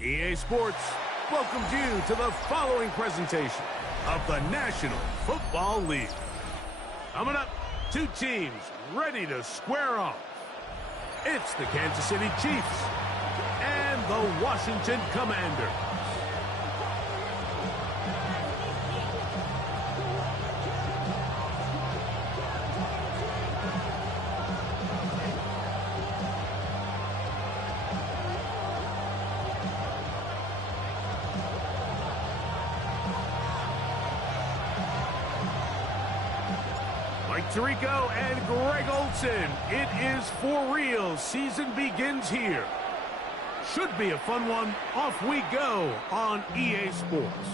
EA Sports welcomes you to the following presentation of the National Football League. Coming up, two teams ready to square off. It's the Kansas City Chiefs and the Washington Commanders. Tirico and Greg Olson. It is for real. Season begins here. Should be a fun one. Off we go on EA Sports.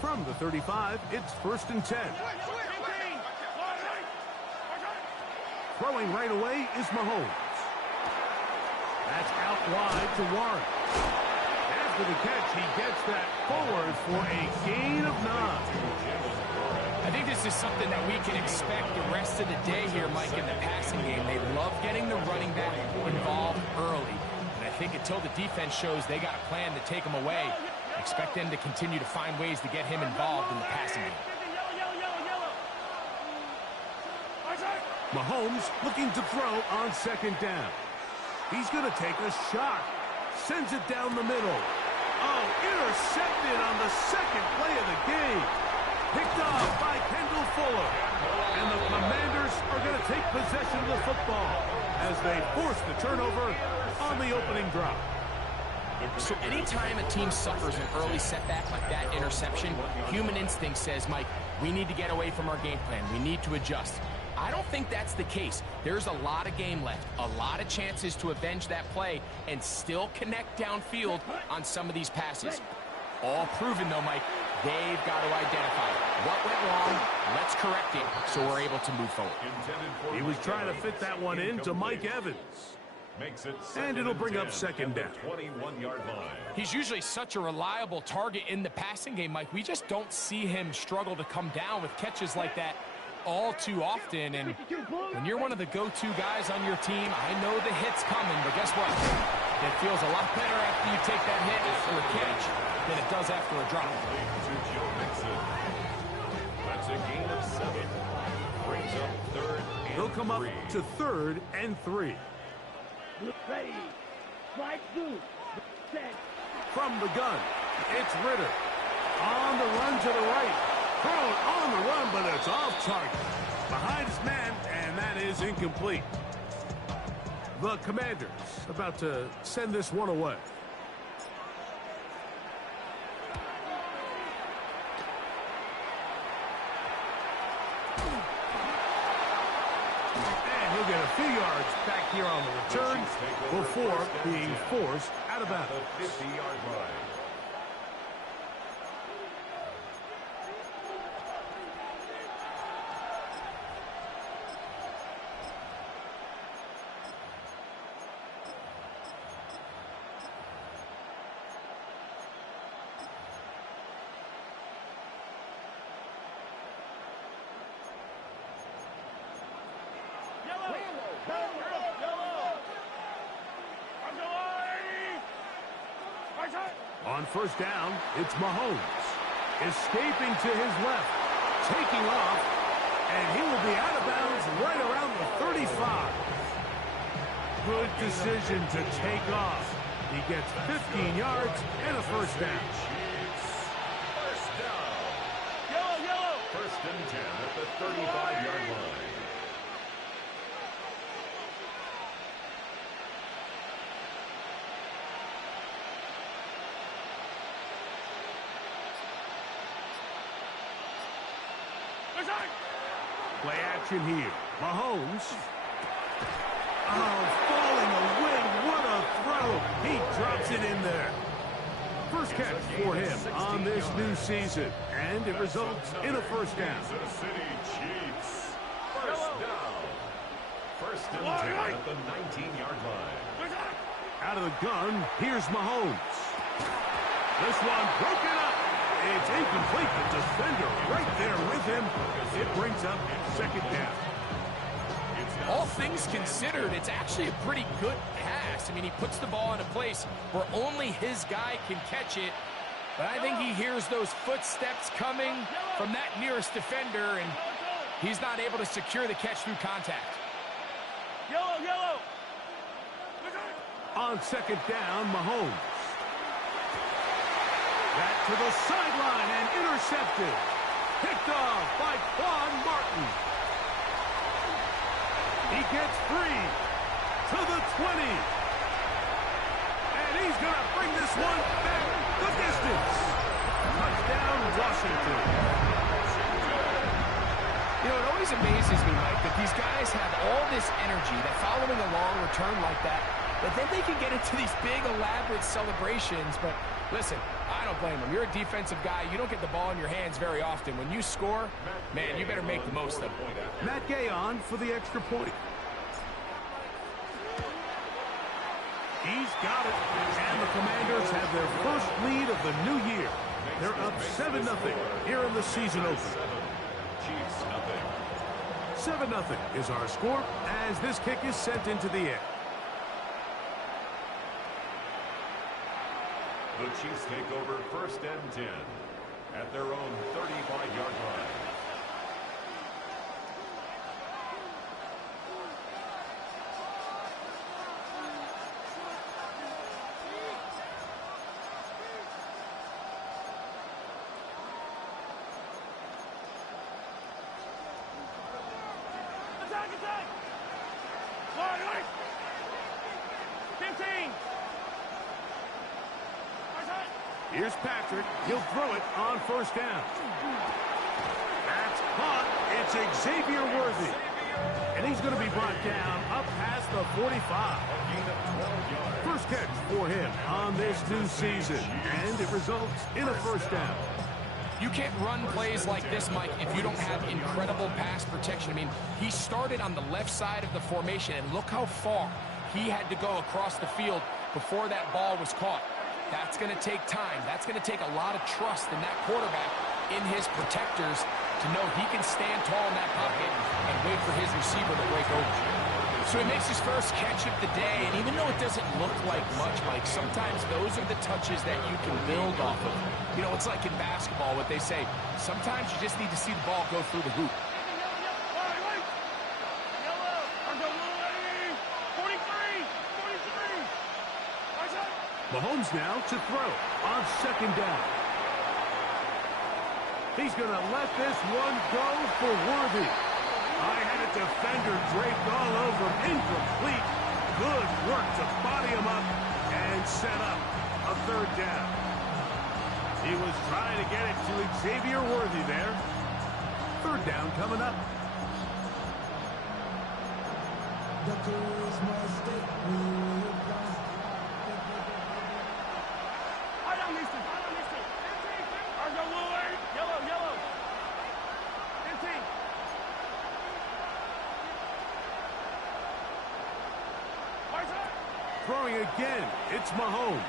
From the 35, it's 1st and 10. Throwing right away is Mahomes. That's out wide to Warren. After the catch, he gets that forward for a gain of 9. I think this is something that we can expect the rest of the day here, Mike, in the passing game. They love getting the running back involved early. And I think until the defense shows they got a plan to take him away, expect them to continue to find ways to get him involved in the passing game. Mahomes looking to throw on 2nd down. He's going to take a shot. Sends it down the middle. Oh, intercepted on the 2nd play of the game. Picked off by Kendall Fuller. And the Commanders are going to take possession of the football as they force the turnover on the opening drive. So anytime a team suffers an early setback like that interception, human instinct says, Mike, we need to get away from our game plan. We need to adjust. I don't think that's the case. There's a lot of game left, a lot of chances to avenge that play and still connect downfield on some of these passes. All proven, though, Mike, they've got to identify what went wrong, let's correct it so we're able to move forward. He was trying to fit that one in to Mike Evans. And it'll bring up 2nd down. 21-yard line. He's usually such a reliable target in the passing game, Mike. We just don't see him struggle to come down with catches like that all too often. And when you're one of the go-to guys on your team, I know the hit's coming, but guess what? It feels a lot better after you take that hit for a catch than it does after a drop. That's a gain of 7. Brings up 3rd and 3. He'll come up to 3rd and 3. Ready. Strike 2. Set. From the gun, it's Ritter. On the run to the right. Thrown on the run, but it's off target. Behind his man, and that is incomplete. The Commanders about to send this one away. He'll get a few yards back here on the return before being forced out of bounds. 50-yard line. On 1st down, it's Mahomes. Escaping to his left. Taking off. And he will be out of bounds right around the 35. Good decision to take off. He gets 15 yards and a 1st down. First down. Yellow. 1st and 10 at the 35-yard line. Play action here. Mahomes. Oh, falling away. What a throw. He drops it in there. First catch for him on this new season. And it results in a 1st down. Kansas City Chiefs. First down. 1st and 10 at the 19-yard line. out of the gun. Here's Mahomes. This one broken up. It's incomplete. The defender right there with him. It brings up second down. All things considered, it's actually a pretty good pass. I mean, he puts the ball in a place where only his guy can catch it. But I think he hears those footsteps coming from that nearest defender, and he's not able to secure the catch through contact. Yellow. On second down, Mahomes. Back to the sideline and intercepted. Picked off by Quan Martin. He gets free to the 20. And he's going to bring this one back the distance. Touchdown, Washington. You know, it always amazes me, Mike, that these guys have all this energy, that following a long return like that, but then they can get into these big, elaborate celebrations. But listen, I don't blame them. You're a defensive guy. You don't get the ball in your hands very often. When you score, man, you better make the most of it. Matt Gay on for the extra point. He's got it. And the Commanders have their first lead of the new year. They're up 7-0 here in the season opener. 7-0 is our score as this kick is sent into the air. The Chiefs take over 1st and 10 at their own 35-yard line. Attack! 15! Here's Patrick. He'll throw it on first down. That's caught. It's Xavier Worthy. And he's going to be brought down up past the 45. First catch for him on this new season. And it results in a first down. You can't run plays like this, Mike, if you don't have incredible pass protection. I mean, he started on the left side of the formation, and look how far he had to go across the field before that ball was caught. That's going to take time. That's going to take a lot of trust in that quarterback, in his protectors, to know he can stand tall in that pocket and wait for his receiver to break over. So he makes his first catch of the day, and even though it doesn't look like much, Mike, sometimes those are the touches that you can build off of. You know, it's like in basketball, what they say, sometimes you just need to see the ball go through the hoop. Mahomes now to throw on second down. He's going to let this one go for Worthy. I had a defender draped all over him. Incomplete. Good work to body him up and set up a third down. He was trying to get it to Xavier Worthy there. Third down coming up. Throwing again, it's Mahomes.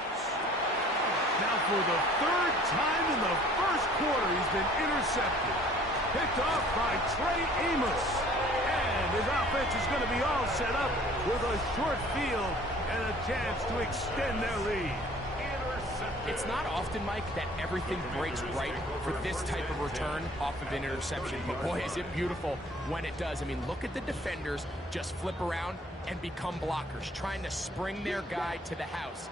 Now for the third time in the first quarter, he's been intercepted. Picked off by Trey Amos. And his offense is going to be all set up with a short field and a chance to extend their lead. It's not often, Mike, that everything breaks right for this type of return off of an interception. But boy, is it beautiful when it does. I mean, look at the defenders just flip around and become blockers, trying to spring their guy to the house.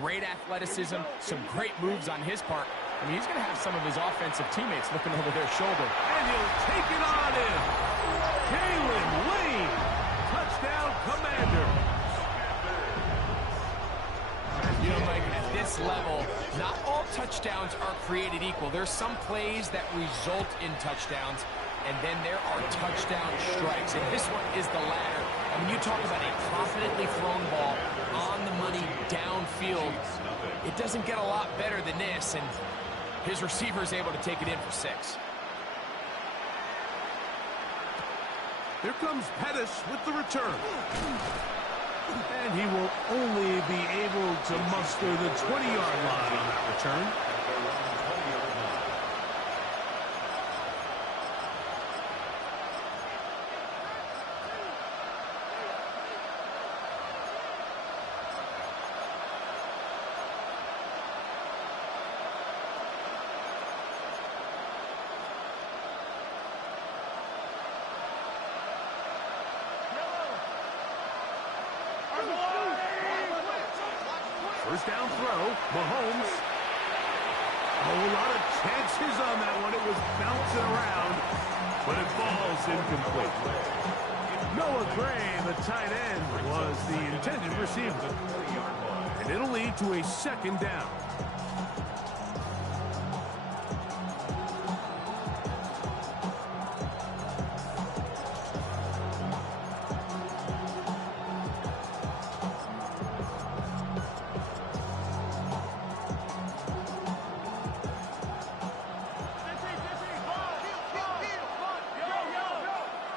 Great athleticism, some great moves on his part. I mean, he's going to have some of his offensive teammates looking over their shoulder. And he'll take it on in. Jalen Lane, touchdown Commanders. You know, Mike, at this level, not all touchdowns are created equal. There's some plays that result in touchdowns, and then there are touchdown strikes. And this one is the latter. I mean, you talk about a confidently thrown ball on the money downfield. It doesn't get a lot better than this, and his receiver is able to take it in for 6. Here comes Pettis with the return. And he will only be able to muster the 20-yard line on that return. First down throw, Mahomes. A whole lot of chances on that one. It was bouncing around, but it falls incomplete. Noah Gray, the tight end, was the intended receiver. And it'll lead to a second down.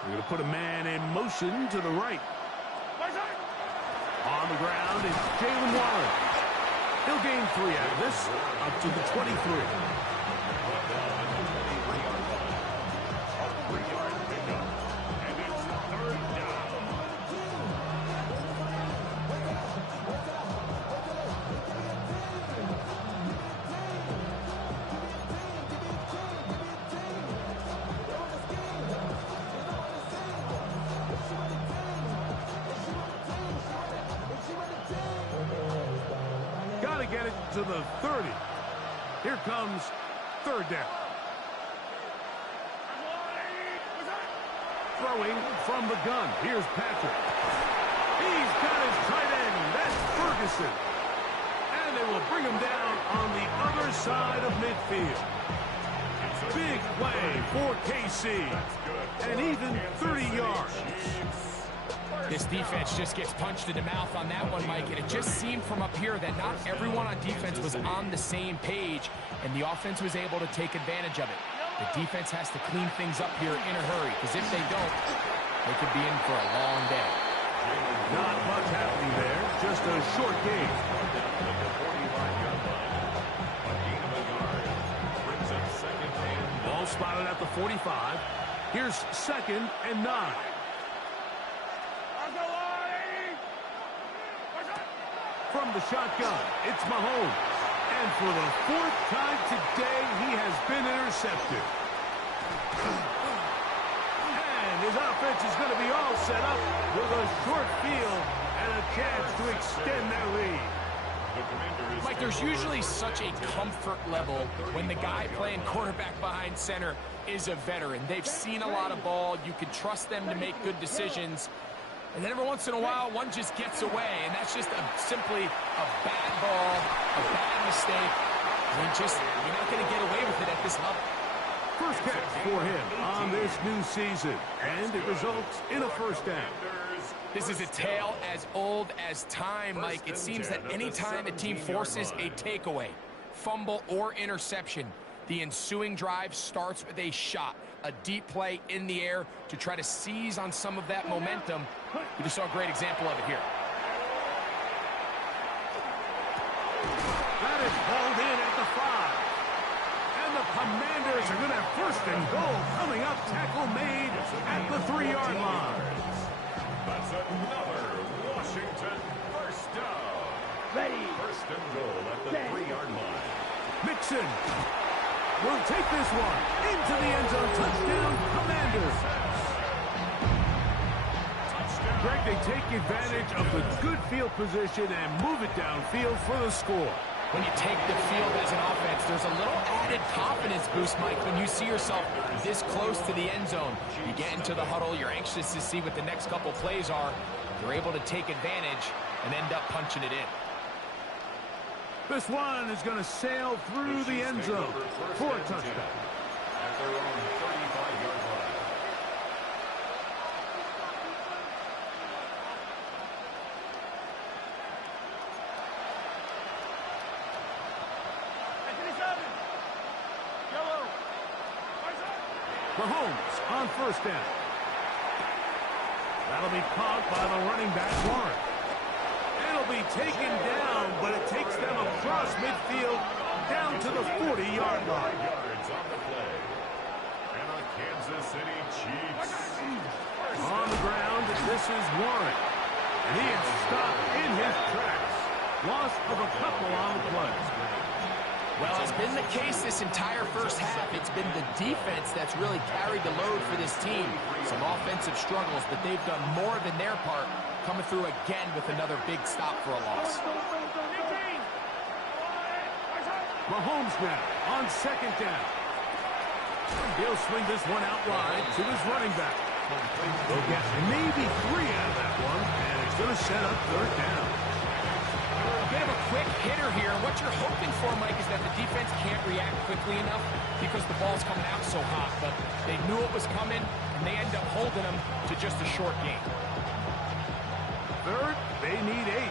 We're going to put a man in motion to the right. On the ground is Jalen Warren. He'll gain 3 out of this, up to the 23. Got to get it to the 30. Here comes third down. Throwing from the gun. Here's Patrick. He's got his tight end. That's Ferguson. And they will bring him down on the other side of midfield. Big play for KC. And even 30 yards. This defense just gets punched in the mouth on that one, Mike, and it just seemed from up here that not everyone on defense was on the same page, and the offense was able to take advantage of it. The defense has to clean things up here in a hurry, because if they don't, they could be in for a long day. Not much happening there, just a short game. Ball spotted at the 45. Here's 2nd and 9. From the shotgun, it's Mahomes. And for the 4th time today, he has been intercepted. And his offense is going to be all set up with a short field and a chance to extend their lead. Mike, there's usually such a comfort level when the guy playing quarterback behind center is a veteran. They've seen a lot of ball. You can trust them to make good decisions. And then every once in a while, one just gets away, and that's just simply a bad ball, a bad mistake. You're not going to get away with it at this level. First catch for him on this new season, and it results in a first down. This is a tale as old as time, Mike. It seems that any time a team forces a takeaway, fumble, or interception, the ensuing drive starts with a shot, a deep play in the air to try to seize on some of that momentum. We just saw a great example of it here. That is hauled in at the 5. And the Commanders are going to have 1st and goal coming up. Tackle made at the 3-yard line. That's another Washington first down. Ready. 1st and goal at the 3-yard line. Mixon will take this one into the end zone. Touchdown, Commanders. Greg, they take advantage of the good field position and move it downfield for the score. When you take the field as an offense, there's a little added confidence boost, Mike, when you see yourself this close to the end zone. You get into the huddle, you're anxious to see what the next couple plays are. You're able to take advantage and end up punching it in. This one is going to sail through the end zone for a touchdown. At their own 35-yard line. Mahomes on 1st down. That'll be caught by the running back, Warren. They'll be taken down, but it takes them across midfield down to the 40-yard line. Yards on the play. And the Kansas City Chiefs. On the ground, this is Warren. And he is stopped in his tracks. Loss of a couple on the play. Well, it's been the case this entire first half. It's been the defense that's really carried the load for this team. Some offensive struggles, but they've done more than their part, coming through again with another big stop for a loss. Mahomes now on second down. He'll swing this one out wide to his running back. They'll get maybe 3 out of that one, and it's going to set up third down. A bit of a quick hitter here. What you're hoping for, Mike, is that the defense can't react quickly enough because the ball's coming out so hot. But they knew it was coming, and they end up holding them to just a short game. Third, they need 8.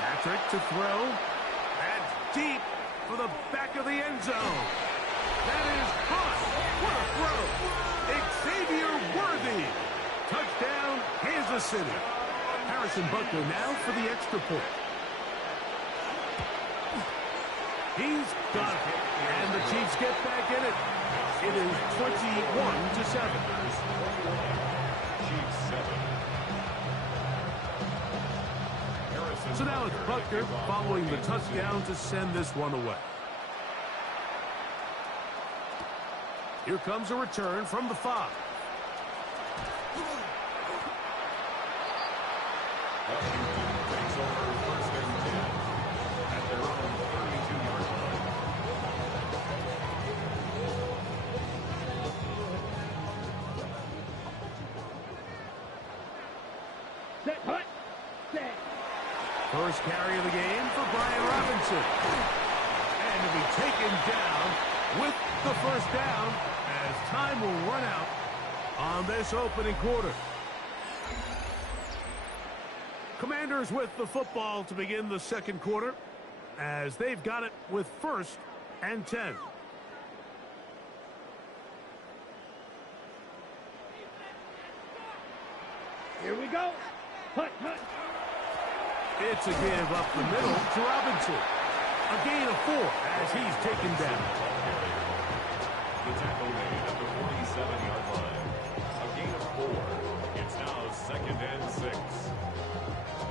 Patrick to throw. That's deep for the back of the end zone. That is caught. What a throw. Xavier Worthy. Touchdown, Kansas City. Harrison Butler now for the extra point. He's got it. And the Chiefs get back in it. It is 21-7. Chiefs 7. So now it's Butker following the touchdown to send this one away. Here comes a return from the 5. Washington takes over first and 10 at their own 32-yard line. Set, hut, set. First carry of the game for Brian Robinson. And to be taken down with the first down as time will run out on this opening quarter. Commanders with the football to begin the second quarter as they've got it with first and 10. Here we go. Hut, hut. It's a give up the middle to Robinson. A gain of 4 as he's taken down. The tackle made at the 47-yard line. A gain of 4. It's now second and 6.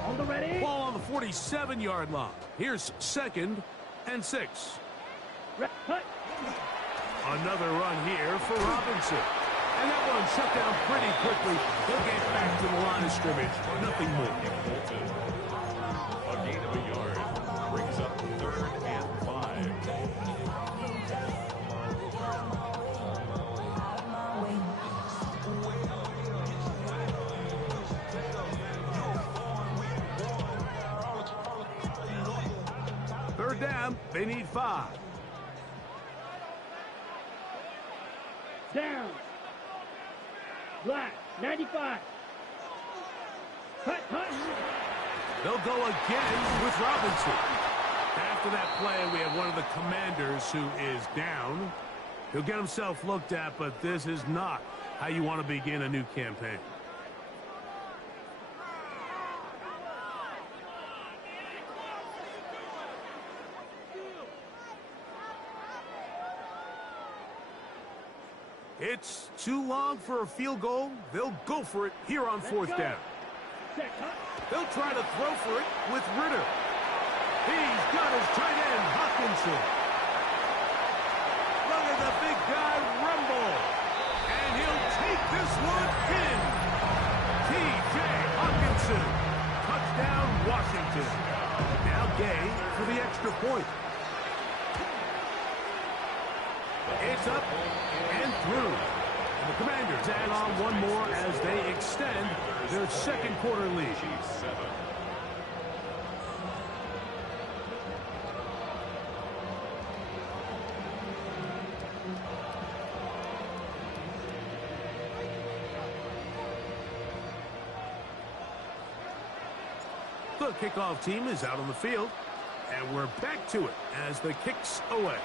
On the ready. Ball on the 47-yard line. Here's second and 6. Hut. Another run here for Robinson. And that one shut down pretty quickly. He'll get back to the line of scrimmage. Nothing more. A gain of a yard brings up third and 5. Third down, they need 5. Down. Black. 95. Hut, hut. They'll go again with Robinson. After that play, we have one of the Commanders who is down. He'll get himself looked at, but this is not how you want to begin a new campaign. It's too long for a field goal. They'll go for it here on fourth down. Set, hut. They'll try to throw for it with Ritter. He's got his tight end, Hawkinson. Look at the big guy rumble. And he'll take this one in. T.J. Hawkinson. Touchdown, Washington. Now Gay for the extra point. It's up and through. And the Commanders add on one more as they extend their second quarter lead. Chiefs 7. The kickoff team is out on the field, and we're back to it as the kick's away.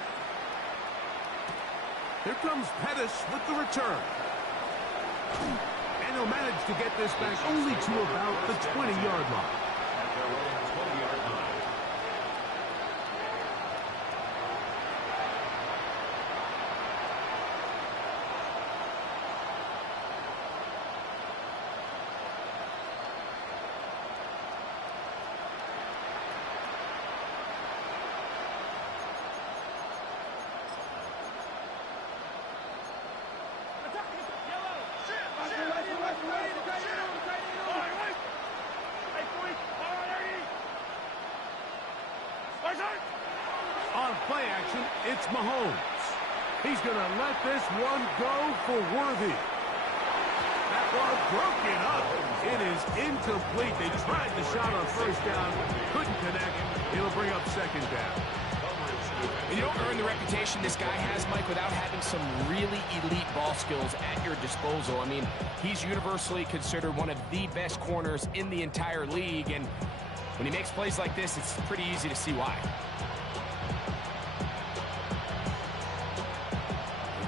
Here comes Pettis with the return. And he'll manage to get this back only to about the 20-yard line. At their own 20-yard line. On play action, it's Mahomes. He's going to let this one go for Worthy. That one broken up. It is incomplete. They tried the shot on first down, couldn't connect. It'll bring up second down. You don't earn the reputation this guy has, Mike, without having some really elite ball skills at your disposal. I mean, he's universally considered one of the best corners in the entire league, and when he makes plays like this, it's pretty easy to see why.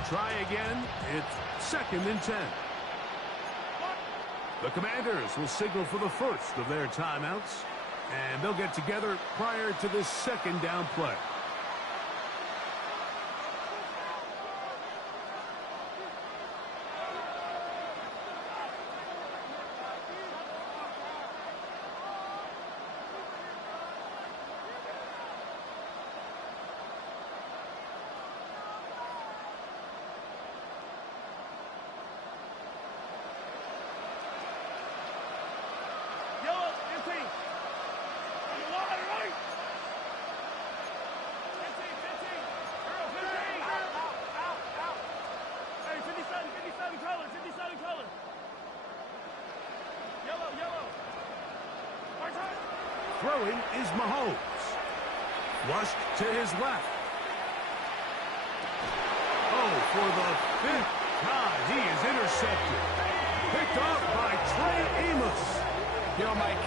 Try again. It's 2nd and 10. The Commanders will signal for the first of their timeouts, and they'll get together prior to this second down play. Throwing is Mahomes. Flushed to his left. Oh, for the 5th time, he is intercepted. Picked off by Trey Amos. You know, Mike,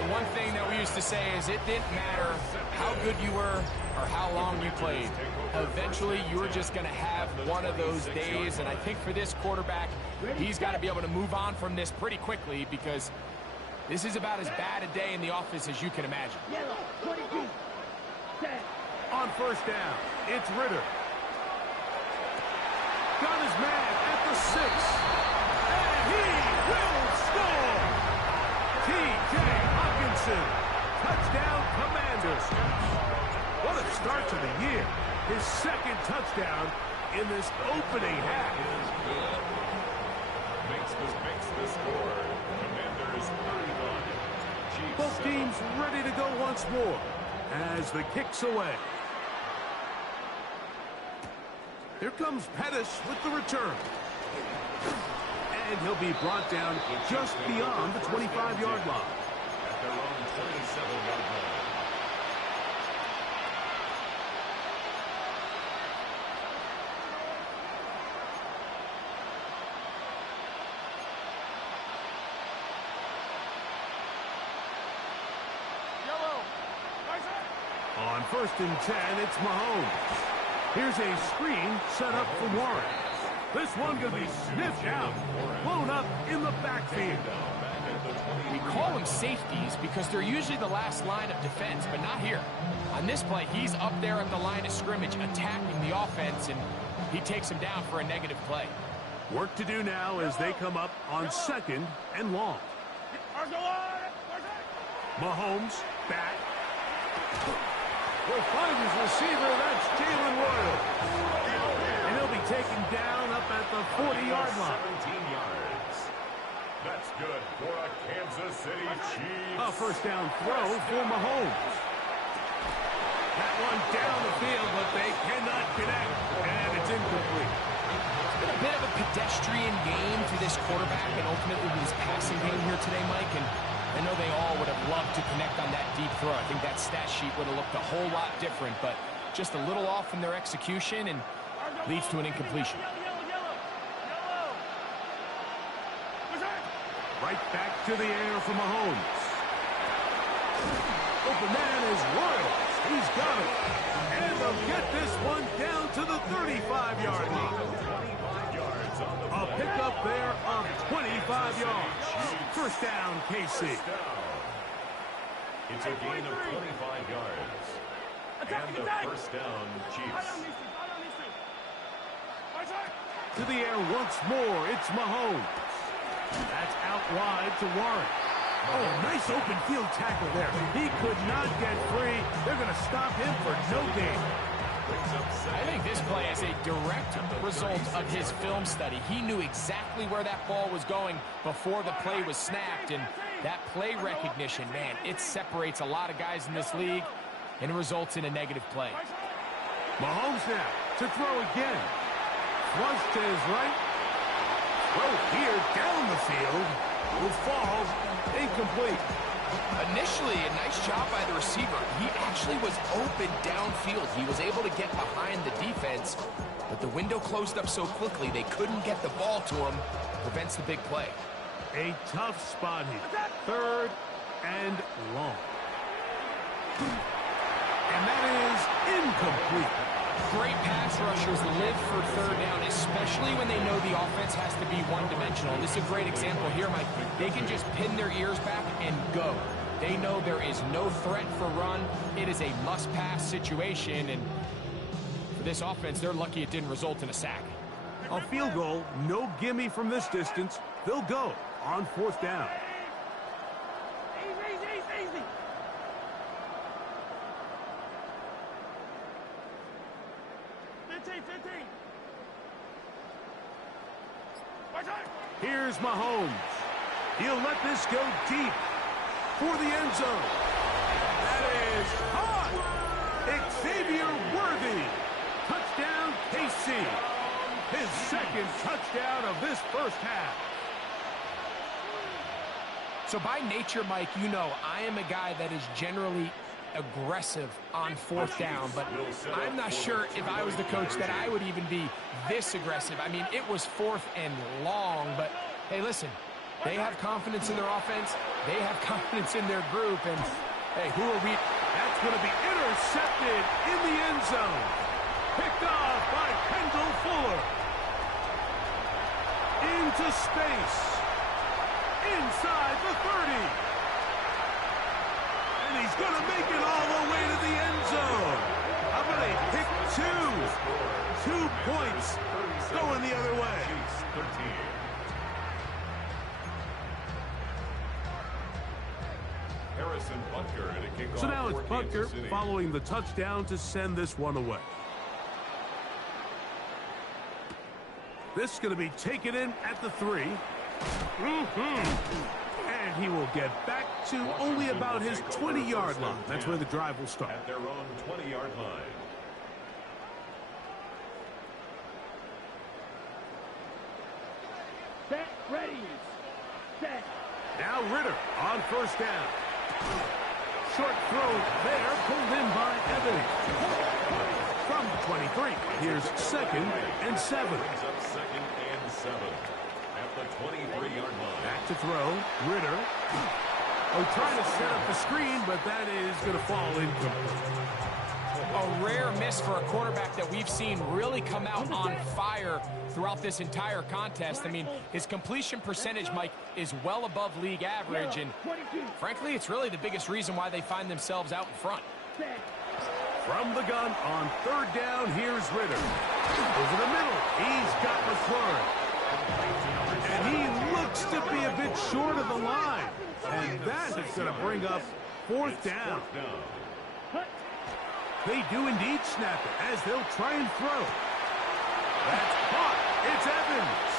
the one thing that we used to say is it didn't matter how good you were or how long you played. Eventually, you were just going to have one of those days, and I think for this quarterback, he's got to be able to move on from this pretty quickly because this is about as bad a day in the office as you can imagine. On first down, it's Ritter. Got his man at the 6. And he will score! T.J. Hawkinson. Touchdown, Commanders. What a start to the year. His 2nd touchdown in this opening half. Makes the score. Commanders 31. Both teams ready to go once more as the kick's away. Here comes Pettis with the return. And he'll be brought down just beyond the 25-yard line. At their own 27-yard line. On 1st and 10, it's Mahomes. Here's a screen set up for Warren. This one going to be sniffed out, blown up in the backfield. We call them safeties because they're usually the last line of defense, but not here. On this play, he's up there at the line of scrimmage attacking the offense, and he takes him down for a negative play. Work to do now as they come up on 2nd and long. Mahomes back. Will find his receiver. That's Jalen Royal. And he'll be taken down up at the 40-yard line. 17 yards. That's good for a Kansas City Chiefs. A first down throw for Mahomes. That one down the field, but they cannot connect. And it's incomplete. It's been a bit of a pedestrian game for this quarterback and ultimately his passing game here today, Mike. And I know they all would have loved to connect on that deep throw. I think that stat sheet would have looked a whole lot different, but just a little off in their execution and leads to an incompletion. Right back to the air for Mahomes. Open man is Royals. He's got it. And they'll get this one down to the 35-yard line. 25 yards on the A play. pickup there of 25 yards. First down, KC. First down. It's a gain of 25 yards. And the first down, Chiefs. To the air once more, it's Mahomes. That's out wide to Warren. Oh, nice open field tackle there. He could not get free. They're going to stop him for no gain. I think this play is a direct result of his film study. He knew exactly where that ball was going before the play was snapped, and that play recognition, man, it separates a lot of guys in this league, and it results in a negative play. Mahomes now to throw again. Flush to his right. Throw here down the field. Will fall incomplete. Initially, a nice job by the receiver. He actually was open downfield. He was able to get behind the defense, but the window closed up so quickly they couldn't get the ball to him. Prevents the big play. A tough spot here. Third and long. And that is incomplete. Great pass rushers live for third down, especially when they know the offense has to be one-dimensional. This is a great example here, Mike. They can just pin their ears back and go. They know there is no threat for run. It is a must-pass situation, and for this offense, they're lucky it didn't result in a sack. A field goal, no gimme from this distance. They'll go on fourth down. Easy. Here's Mahomes. He'll let this go deep for the end zone. That is caught. Xavier Worthy. Touchdown, KC. His second touchdown of this first half. So by nature, Mike, you know I am a guy that is generally aggressive on fourth down, but I'm not sure if I was the coach that I would even be this aggressive. I mean, it was fourth and long, but hey, listen, they have confidence in their offense. They have confidence in their group, and hey, who are we? That's going to be intercepted in the end zone. Picked off by Kendall Fuller. Into space. Inside the 30. And he's going to make it all the way to the end zone. How about a pick two? 2 points going the other way. Chiefs 13. Harrison Butker to kick So off now it's for Butker Kansas City. following the touchdown to send this one away. This is going to be taken in at the 3. And he will get back to only about his 20-yard line. That's where the drive will start. At their own 20-yard line. Set, ready, set. Now Ritter on first down. Short throw there, pulled in by Evans. From the 23, here's 2nd and 7. Brings up 2nd and 7 at the 23-yard line. Back to throw, Ritter. Oh, trying to set up the screen, but that is going to fall incomplete. A rare miss for a quarterback that we've seen really come out on fire throughout this entire contest. I mean, his completion percentage, Mike, is well above league average, and frankly, it's really the biggest reason why they find themselves out in front. From the gun on third down, here's Ritter. Over the middle, he's got McLaurin. And he looks to be a bit short of the line. And that is going to bring up fourth down. They do indeed snap it as they'll try and throw. That's caught. It's Evans.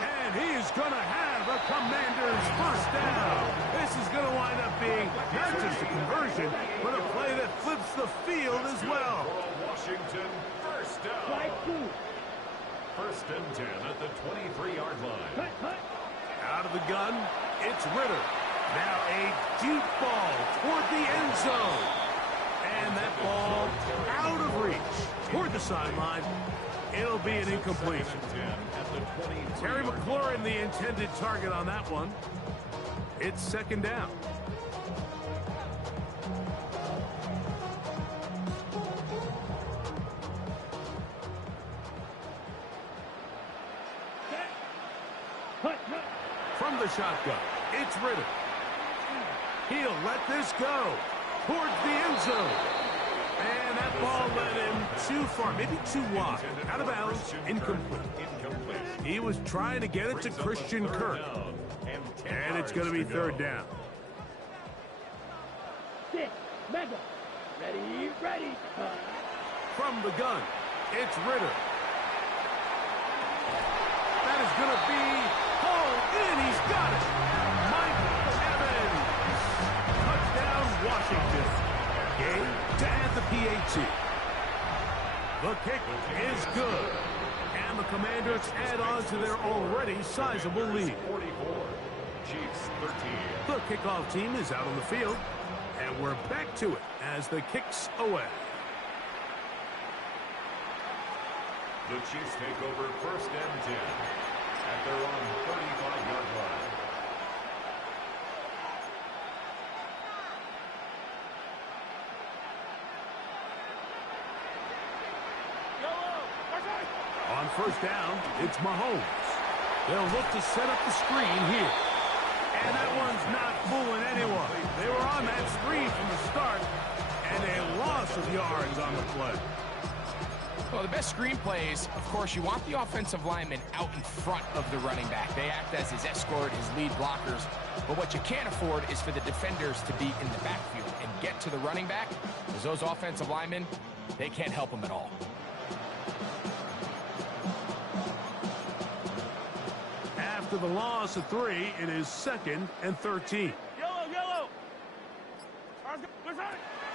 And he's going to have a Commander's first down. This is going to wind up being not just a conversion, but a play that flips the field as well. Washington, first down. First and 10 at the 23-yard line. Out of the gun, it's Ritter. Now a deep ball toward the end zone. And that ball out of reach toward the sideline. It'll be an incompletion. At the 23-yard Terry McLaurin, the intended target on that one. It's second down. From the shotgun, it's Ritter. He'll let this go towards the end zone. And that ball led him too far, maybe too wide. Out of bounds, incomplete. He was trying to get it to Christian Kirk. And it's going to be third down. Six, Mega. Ready, ready. From the gun, it's Ritter. That is going to be hauled in. He's got it. Michael Evans. Touchdown, Washington. Game to add the PAT. The kick is good. And the Commanders add on to their already sizable lead. 44. Chiefs 13. The kickoff team is out on the field. And we're back to it as the kick's away. The Chiefs take over first and 10 at their own 35-yard line. On first down, it's Mahomes. They'll look to set up the screen here. And that one's not fooling anyone. They were on that screen from the start, and a loss of yards on the play. Well, the best screen plays, of course, you want the offensive lineman out in front of the running back. They act as his escort, his lead blockers. But what you can't afford is for the defenders to be in the backfield and get to the running back, because those offensive linemen, they can't help them at all. After the loss of 3, it is 2nd and 13. Yellow.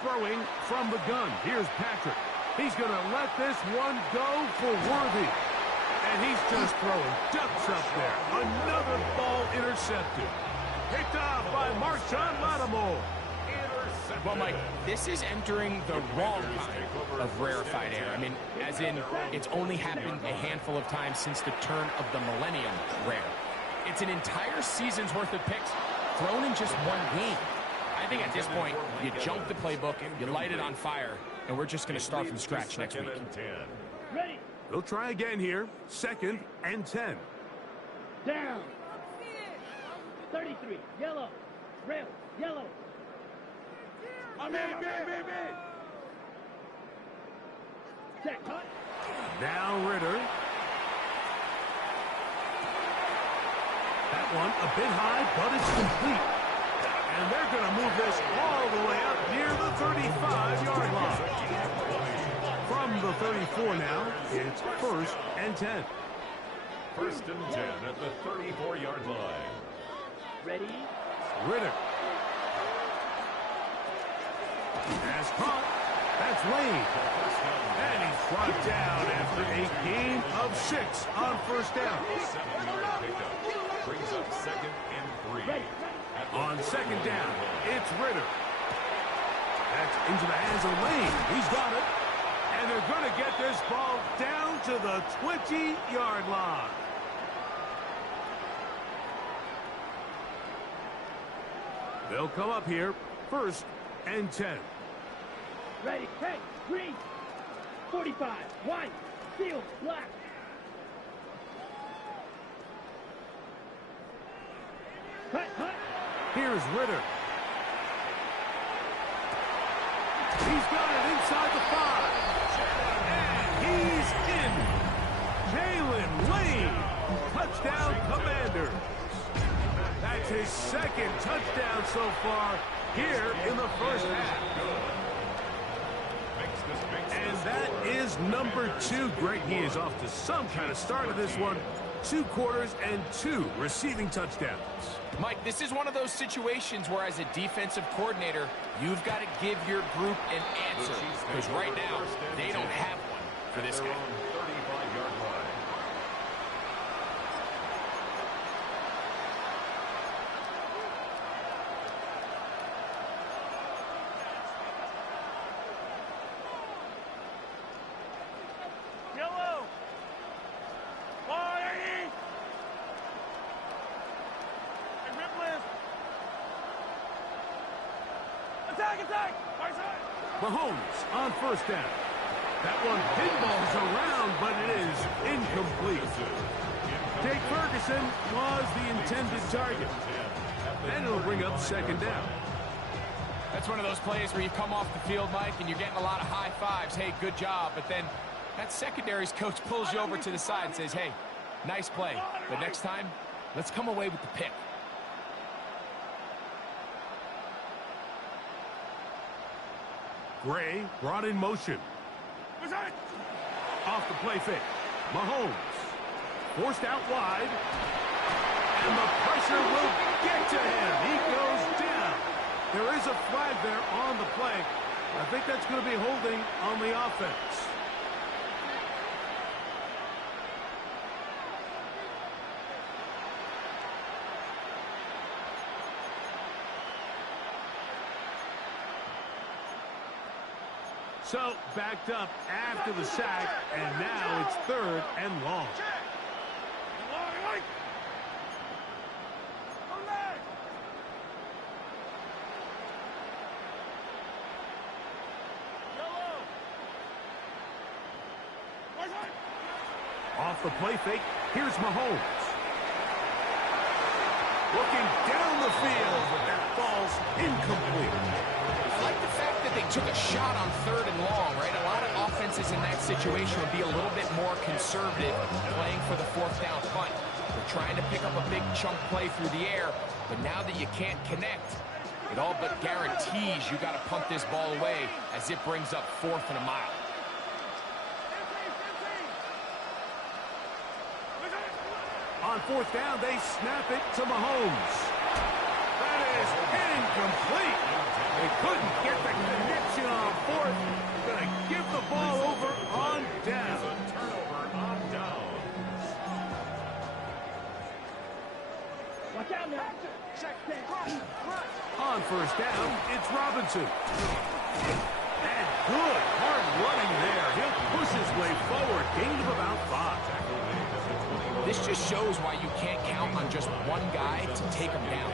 Throwing from the gun. Here's Patrick. He's going to let this one go for Worthy. And he's just throwing ducks up there. Another ball intercepted. Picked off by Marshawn Lattimore. Well, Mike, this is entering the wrong kind of rarefied air. I mean, as in, it's only happened a handful of times since the turn of the millennium rare. It's an entire season's worth of picks thrown in just one game. I think at this point, you jump the playbook, you light it on fire, and we're just going to start from scratch next week. Ready. They'll try again here. 2nd and 10. Down. 33. Yellow. Red. Yellow. Check. Cut. Now Ritter. That one a bit high, but it's complete. And they're going to move this all the way up near the 35-yard line. From the 34 now, it's 1st and 10. 1st and 10 at the 34-yard line. Ready. Ritter. Has caught. That's Lane. And he's brought down after a gain of 6 on first down. 7-yard pickup. Brings up 2nd and 3. On 2nd down, it's Ritter. That's into the hands of Lane. He's got it. And they're going to get this ball down to the 20-yard line. They'll come up here, 1st and 10. Ready. Hey. Green. 45. White. Steel. Black. Cut. Here's Ritter. He's got it inside the 5. And he's in. Jalen Lane. Touchdown, Commanders. That's his 2nd touchdown so far here in the first half. And that is number 2. Greg, he is off to some kind of start of this one. 2 quarters and 2 receiving touchdowns. Mike, this is one of those situations where as a defensive coordinator, you've got to give your group an answer. Because right now, they don't have one for this guy. 35-yard line. Yellow. Fire. Mahomes on first down. That one pinballs around, but it is incomplete. Jake Ferguson was the intended target. And it'll bring up second down. That's one of those plays where you come off the field, Mike, and you're getting a lot of high fives. Hey, good job. But then that secondary's coach pulls you over to the side and says, hey, nice play. But next time, let's come away with the pick. Gray brought in motion. Off the play fake. Mahomes forced out wide. And the pressure will get to him. He goes down. There is a flag there on the play. I think that's going to be holding on the offense. So, backed up after the sack, and now it's third and long. Off the play fake, here's Mahomes. Looking down the field, but that falls incomplete. I like the fact that they took a shot on third and long, right? A lot of offenses in that situation would be a little bit more conservative playing for the fourth down punt. They're trying to pick up a big chunk play through the air, but now that you can't connect, it all but guarantees you got to punt this ball away as it brings up fourth and a mile. On fourth down, they snap it to Mahomes. That is incomplete. They couldn't get the connection on fourth. Going to give the ball over on down. Turnover on downs. Watch out now. Check that. On first down, it's Robinson. And good hard running there. He'll push his way forward. Gain of about 5. This just shows why you can't count on just one guy to take him down.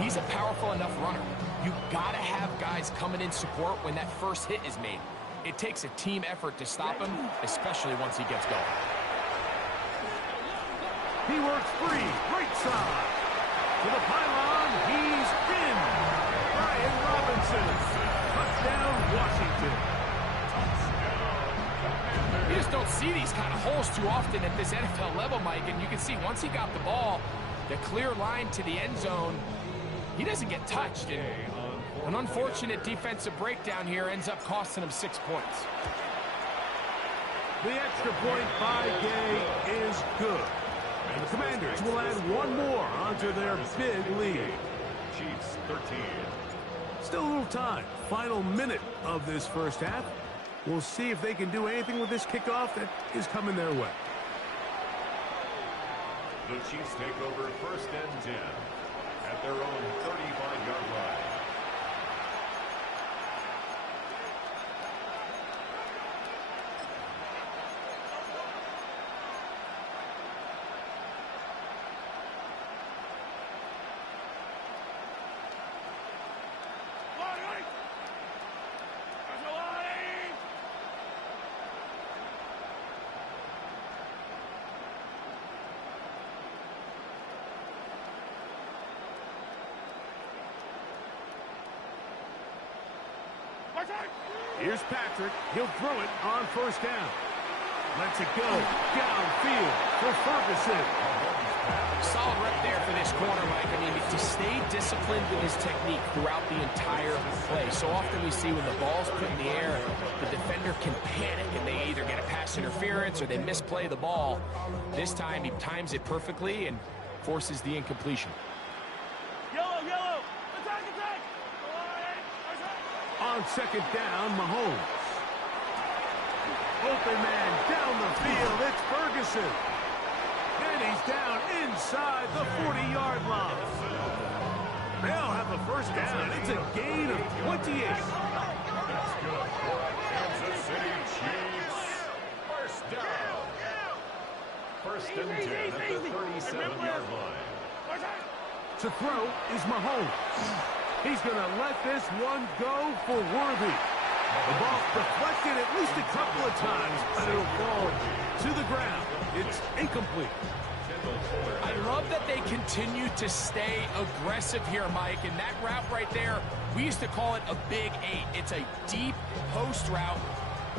He's a powerful enough runner. You gotta have guys coming in support when that first hit is made. It takes a team effort to stop him, especially once he gets going. He works free, right side. To the pylon, he's in. Brian Robinson. Touchdown, Washington. You just don't see these kind of holes too often at this NFL level, Mike, and you can see once he got the ball, the clear line to the end zone, he doesn't get touched. And an unfortunate defensive breakdown here ends up costing him 6 points. The extra point by Gay is good. And the Commanders will add one more onto their big lead. Chiefs 13. Still a little time. Final minute of this first half. We'll see if they can do anything with this kickoff that is coming their way. The Chiefs take over first and 10 at their own 35-yard line. Here's Patrick. He'll throw it on first down. Lets it go downfield for Ferguson. Solid rep there for this corner, Mike. I mean, to stay disciplined with his technique throughout the entire play. So often we see when the ball's put in the air, the defender can panic and they either get a pass interference or they misplay the ball. This time he times it perfectly and forces the incompletion. Yellow. Attack. On second down, Mahomes. Open man down the field. It's Ferguson. And he's down inside the 40-yard line. They'll have the first down. It's a gain of 28. That's good. Kansas City Chiefs. First down. First and 10 at the 37-yard line. To throw is Mahomes. He's going to let this one go for Worthy. The ball deflected at least a couple of times, but it'll fall to the ground. It's incomplete. I love that they continue to stay aggressive here, Mike. And that route right there, we used to call it a big 8. It's a deep post route,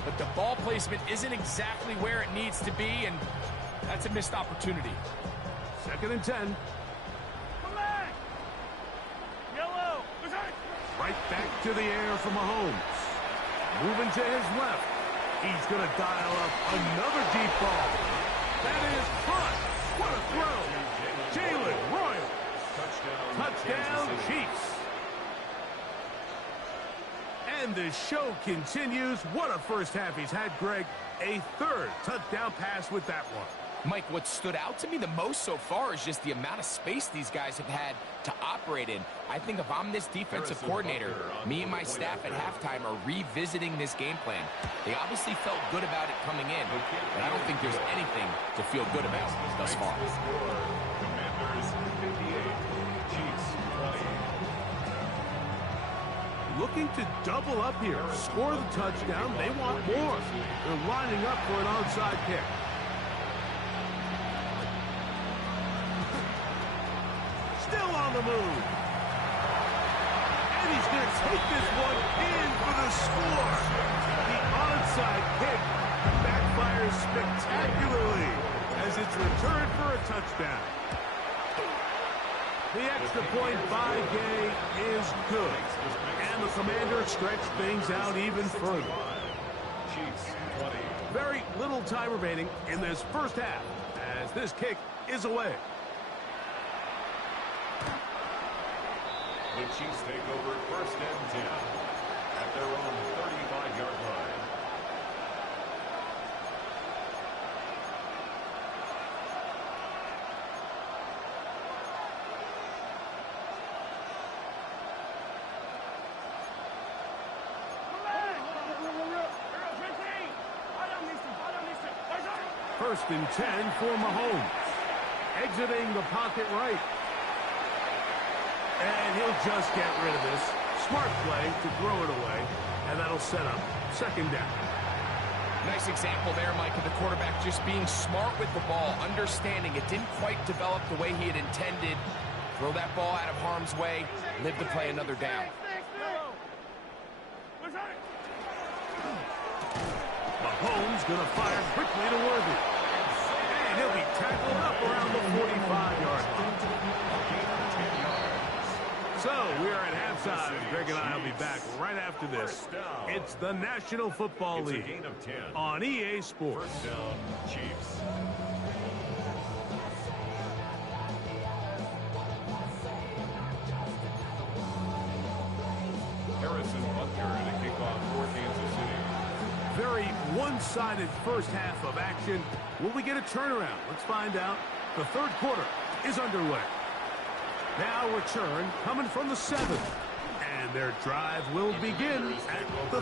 but the ball placement isn't exactly where it needs to be, and that's a missed opportunity. 2nd and 10. Come back! Yellow! Right back to the air from Mahomes. Moving to his left. He's going to dial up another deep ball. That is caught. What a throw. Jalen Royal. Touchdown, Chiefs. And the show continues. What a first half he's had, Greg. A 3rd touchdown pass with that one. Mike, what stood out to me the most so far is just the amount of space these guys have had to operate in. I think if I'm this defensive coordinator, me and my staff at halftime are revisiting this game plan. They obviously felt good about it coming in, but I don't think there's anything to feel good about thus far. Commanders 58, Chiefs 20. Looking to double up here. Score the touchdown. They want more. They're lining up for an onside kick. Still on the move. And he's going to take this one in for the score. The onside kick backfires spectacularly as it's returned for a touchdown. The extra point by Gay is good. And the Commanders stretch things out even further. Chiefs 20. Very little time remaining in this first half as this kick is away. The Chiefs take over 1st and 10 at their own 35-yard line. First and 10 for Mahomes. Exiting the pocket right. And he'll just get rid of this. Smart play to throw it away. And that'll set up 2nd down. Nice example there, Mike, of the quarterback just being smart with the ball, understanding it didn't quite develop the way he had intended. Throw that ball out of harm's way, live to play another down. Mahomes going to fire quickly to Worthy. And he'll be tackled up around the 45-yard line. So we are at halftime. Greg and I will be back right after this. It's the National Football League on EA Sports. 1st down, Chiefs. Harrison Butker to kick off for Kansas City. Very one-sided first half of action. Will we get a turnaround? Let's find out. The 3rd quarter is underway. Now return coming from the 7th. And their drive will begin at the